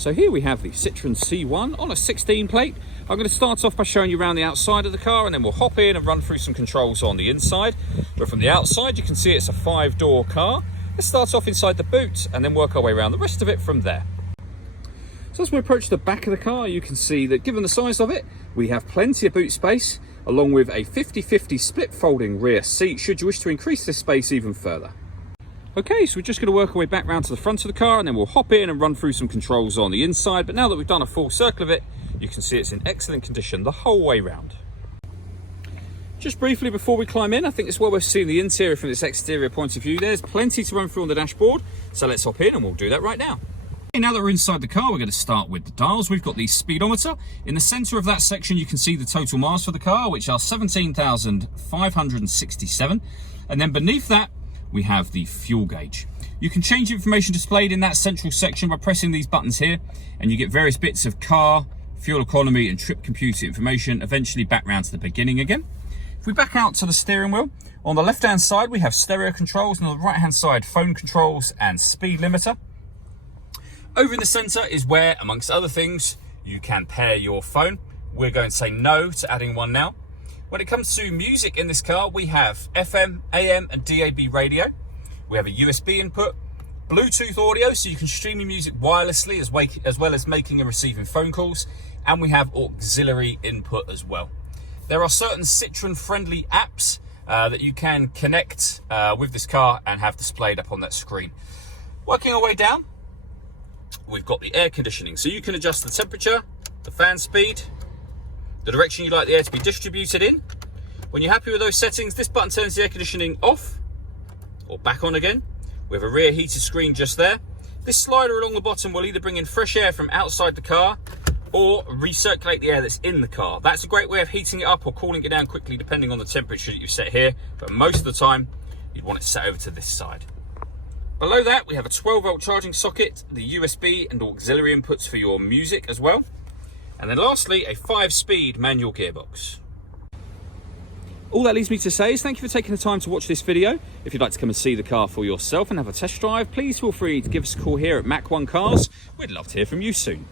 So here we have the Citroen C1 on a 16 plate. I'm going to start off by showing you around the outside of the car, and then we'll hop in and run through some controls on the inside. But from the outside you can see it's a 5-door car. Let's start off inside the boot and then work our way around the rest of it from there. So as we approach the back of the car, you can see that given the size of it, we have plenty of boot space, along with a 50-50 split folding rear seat should you wish to increase this space even further. Okay, so we're just going to work our way back round to the front of the car, and then we'll hop in and run through some controls on the inside. But now that we've done a full circle of it, you can see it's in excellent condition the whole way round. Just briefly before we climb in, I think it's well worth seeing the interior from this exterior point of view. There's plenty to run through on the dashboard, so let's hop in and we'll do that right now. Okay, now that we're inside the car, we're going to start with the dials. We've got the speedometer. In the centre of that section, you can see the total miles for the car, which are 17,567. And then beneath that, we have the fuel gauge. You can change the information displayed in that central section by pressing these buttons here, and you get various bits of car, fuel economy and trip computer information, eventually back round to the beginning again. If we back out to the steering wheel, on the left hand side we have stereo controls, and on the right hand side phone controls and speed limiter. Over in the centre is where, amongst other things, you can pair your phone. We're going to say no to adding one now. When it comes to music in this car, we have FM, AM and DAB radio. We have a USB input, Bluetooth audio, so you can stream your music wirelessly as well as making and receiving phone calls. And we have auxiliary input as well. There are certain Citroen friendly apps that you can connect with this car and have displayed up on that screen. Working our way down, we've got the air conditioning. So you can adjust the temperature, the fan speed, the direction you'd like the air to be distributed in. When you're happy with those settings, this button turns the air conditioning off or back on again. We have a rear heated screen just there. This slider along the bottom will either bring in fresh air from outside the car or recirculate the air that's in the car. That's a great way of heating it up or cooling it down quickly depending on the temperature that you set here, but most of the time you'd want it set over to this side. Below that we have a 12-volt charging socket, the USB and auxiliary inputs for your music as well. And then lastly, a 5-speed manual gearbox. All that leaves me to say is thank you for taking the time to watch this video. If you'd like to come and see the car for yourself and have a test drive, please feel free to give us a call here at Mach 1 Cars. We'd love to hear from you soon.